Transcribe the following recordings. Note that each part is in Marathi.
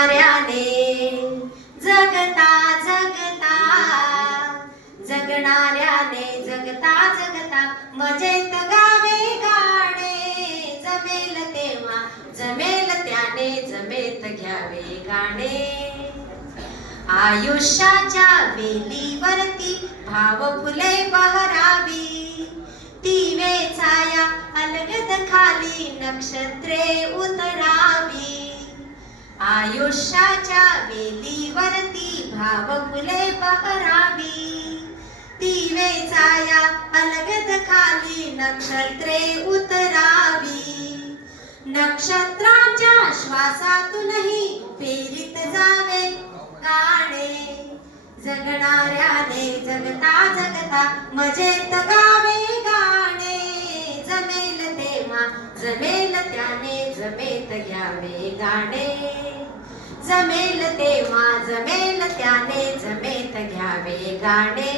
जगणाऱ्याने जगता जगता जगणाऱ्याने जगता जगता मजेत गावे गाणे जमेल तेव्हा जमेल त्याने जमेत घ्यावे गाणे आयुष्याच्या वेलीवरती भाव फुले बहरावी ती वेचाया अलगद खाली नक्षत्रे उतरावी आयुष्याच्या वेलीवरती भाव फुले बहरावी ती वेचाया अलगद खाली नक्षत्रे उतरावी नक्षत्रांच्या श्वासातूनही पेरित जावे गाणे जगणाऱ्याने जगता जगता मजेत गावे गाणे जमेल तेव्हा जमेल त्याने जमेत घ्यावे गाणे जमेल तेव्हा जमेल त्याने जमेत घ्यावे गाणे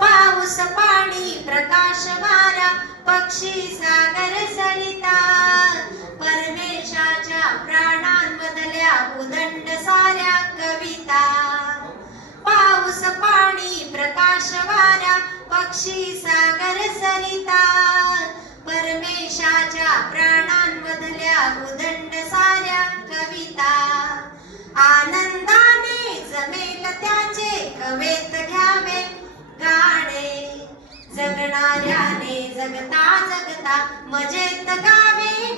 पाऊस पाणी प्रकाश वारा पक्षी सागर सरिता परमेशाच्या प्राणांमधल्या उदंड साऱ्या कविता पाऊस पाणी प्रकाश वारा पक्षी सागर सरिता परमेशाच्या प्राणांमधल्या उदंड साऱ्या कविता आनंदाने जमेल त्याचे कवेत घ्यावे गाणे जगणाऱ्याने जगता जगता मजेत गावे